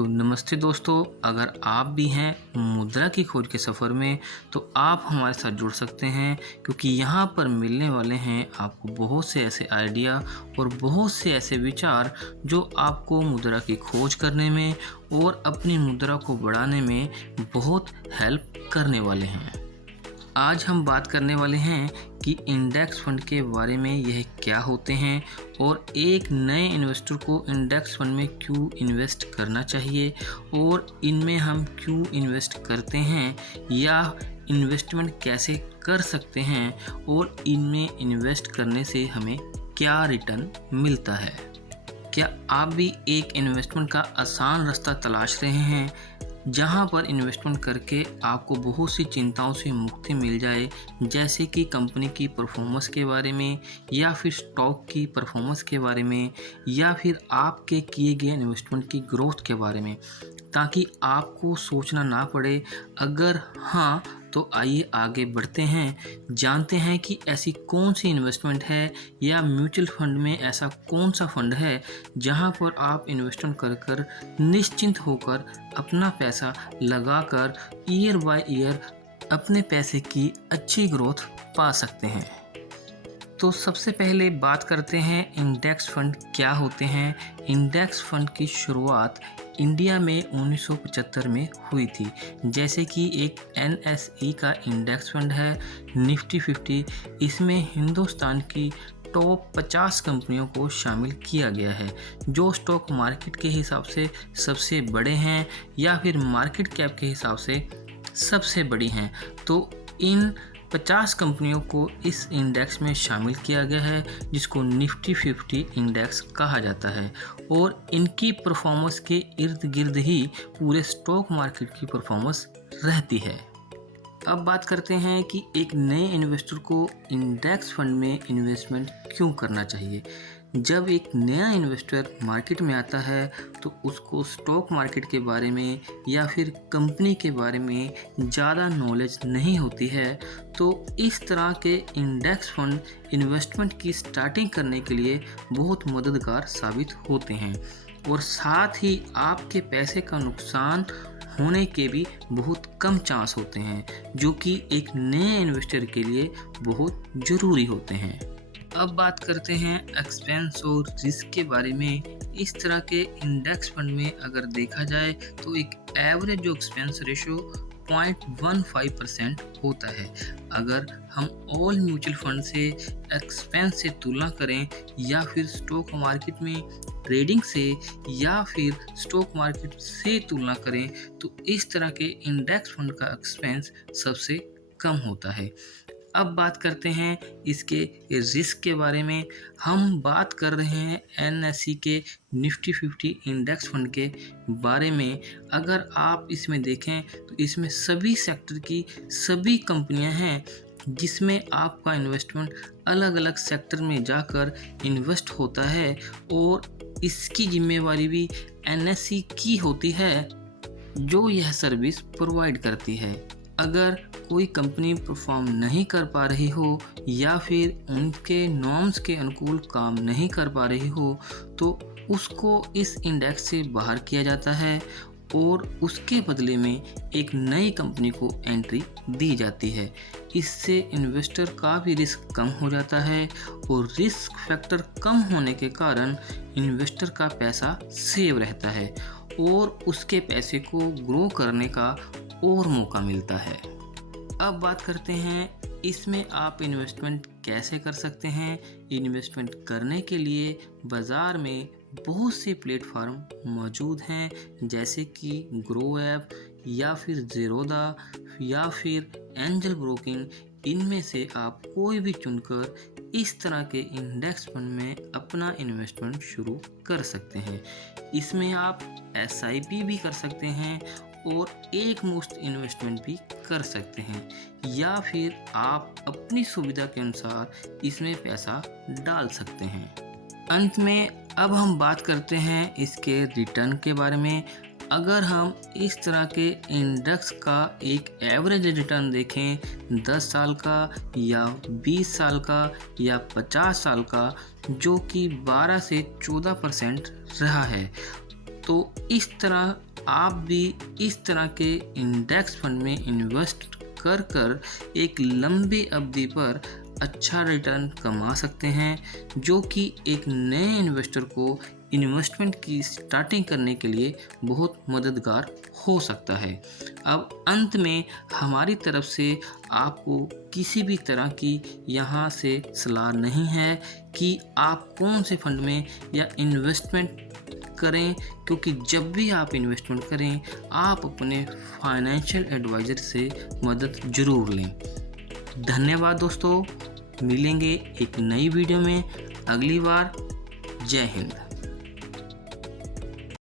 तो नमस्ते दोस्तों, अगर आप भी हैं मुद्रा की खोज के सफ़र में तो आप हमारे साथ जुड़ सकते हैं, क्योंकि यहाँ पर मिलने वाले हैं आपको बहुत से ऐसे आइडिया और बहुत से ऐसे विचार जो आपको मुद्रा की खोज करने में और अपनी मुद्रा को बढ़ाने में बहुत हेल्प करने वाले हैं। आज हम बात करने वाले हैं कि इंडेक्स फंड के बारे में, यह क्या होते हैं और एक नए इन्वेस्टर को इंडेक्स फंड में क्यों इन्वेस्ट करना चाहिए और इनमें हम क्यों इन्वेस्ट करते हैं या इन्वेस्टमेंट कैसे कर सकते हैं और इनमें इन्वेस्ट करने से हमें क्या रिटर्न मिलता है। क्या आप भी एक इन्वेस्टमेंट का आसान रास्ता तलाश रहे हैं जहां पर इन्वेस्टमेंट करके आपको बहुत सी चिंताओं से मुक्ति मिल जाए, जैसे कि कंपनी की परफॉर्मेंस के बारे में या फिर स्टॉक की परफॉर्मेंस के बारे में या फिर आपके किए गए इन्वेस्टमेंट की ग्रोथ के बारे में, ताकि आपको सोचना ना पड़े। अगर हाँ तो आइए आगे बढ़ते हैं, जानते हैं कि ऐसी कौन सी इन्वेस्टमेंट है या म्यूचुअल फंड में ऐसा कौन सा फंड है जहां पर आप इन्वेस्टमेंट कर कर निश्चिंत होकर अपना पैसा लगाकर ईयर बाय ईयर अपने पैसे की अच्छी ग्रोथ पा सकते हैं। तो सबसे पहले बात करते हैं इंडेक्स फंड क्या होते हैं। इंडेक्स फंड की शुरुआत इंडिया में 1975 में हुई थी। जैसे कि एक NSE का इंडेक्स फंड है निफ्टी 50, इसमें हिंदुस्तान की टॉप 50 कंपनियों को शामिल किया गया है जो स्टॉक मार्केट के हिसाब से सबसे बड़े हैं या फिर मार्केट कैप के हिसाब से सबसे बड़ी हैं। तो इन 50 कंपनियों को इस इंडेक्स में शामिल किया गया है जिसको निफ्टी 50 इंडेक्स कहा जाता है और इनकी परफॉर्मेंस के इर्द गिर्द ही पूरे स्टॉक मार्केट की परफॉर्मेंस रहती है। अब बात करते हैं कि एक नए इन्वेस्टर को इंडेक्स फंड में इन्वेस्टमेंट क्यों करना चाहिए। जब एक नया इन्वेस्टर मार्केट में आता है तो उसको स्टॉक मार्केट के बारे में या फिर कंपनी के बारे में ज़्यादा नॉलेज नहीं होती है, तो इस तरह के इंडेक्स फंड इन्वेस्टमेंट की स्टार्टिंग करने के लिए बहुत मददगार साबित होते हैं और साथ ही आपके पैसे का नुकसान होने के भी बहुत कम चांस होते हैं, जो कि एक नए इन्वेस्टर के लिए बहुत ज़रूरी होते हैं। अब बात करते हैं एक्सपेंस और रिस्क के बारे में। इस तरह के इंडेक्स फंड में अगर देखा जाए तो एक एवरेज जो एक्सपेंस रेशो 0.15% होता है। अगर हम ऑल म्यूचुअल फंड से एक्सपेंस से तुलना करें या फिर स्टॉक मार्केट में ट्रेडिंग से या फिर स्टॉक मार्केट से तुलना करें तो इस तरह के इंडेक्स फंड का एक्सपेंस सबसे कम होता है। अब बात करते हैं इसके रिस्क के बारे में। हम बात कर रहे हैं NSE के निफ्टी 50 इंडेक्स फंड के बारे में। अगर आप इसमें देखें तो इसमें सभी सेक्टर की सभी कंपनियां हैं जिसमें आपका इन्वेस्टमेंट अलग अलग सेक्टर में जाकर इन्वेस्ट होता है और इसकी जिम्मेवारी भी NSE की होती है जो यह सर्विस प्रोवाइड करती है। अगर कोई कंपनी परफॉर्म नहीं कर पा रही हो या फिर उनके नॉर्म्स के अनुकूल काम नहीं कर पा रही हो तो उसको इस इंडेक्स से बाहर किया जाता है और उसके बदले में एक नई कंपनी को एंट्री दी जाती है। इससे इन्वेस्टर का भी रिस्क कम हो जाता है और रिस्क फैक्टर कम होने के कारण इन्वेस्टर का पैसा सेव रहता है और उसके पैसे को ग्रो करने का और मौका मिलता है। अब बात करते हैं इसमें आप इन्वेस्टमेंट कैसे कर सकते हैं। इन्वेस्टमेंट करने के लिए बाज़ार में बहुत से प्लेटफॉर्म मौजूद हैं, जैसे कि ग्रो ऐप या फिर ज़ीरोधा या फिर एंजल ब्रोकिंग। इनमें से आप कोई भी चुनकर इस तरह के इंडेक्स फंड में अपना इन्वेस्टमेंट शुरू कर सकते हैं। इसमें आप SIP भी कर सकते हैं और एक मुश्त इन्वेस्टमेंट भी कर सकते हैं या फिर आप अपनी सुविधा के अनुसार इसमें पैसा डाल सकते हैं। अंत में अब हम बात करते हैं इसके रिटर्न के बारे में। अगर हम इस तरह के इंडेक्स का एक एवरेज रिटर्न देखें 10 साल का या 20 साल का या 50 साल का, जो कि 12 से 14% रहा है, तो इस तरह आप भी इस तरह के इंडेक्स फंड में इन्वेस्ट कर कर एक लंबी अवधि पर अच्छा रिटर्न कमा सकते हैं, जो कि एक नए इन्वेस्टर को इन्वेस्टमेंट की स्टार्टिंग करने के लिए बहुत मददगार हो सकता है। अब अंत में हमारी तरफ से आपको किसी भी तरह की यहाँ से सलाह नहीं है कि आप कौन से फंड में या इन्वेस्टमेंट करें, क्योंकि जब भी आप इन्वेस्टमेंट करें आप अपने फाइनेंशियल एडवाइज़र से मदद ज़रूर लें। धन्यवाद दोस्तों, मिलेंगे एक नई वीडियो में अगली बार। जय हिंद।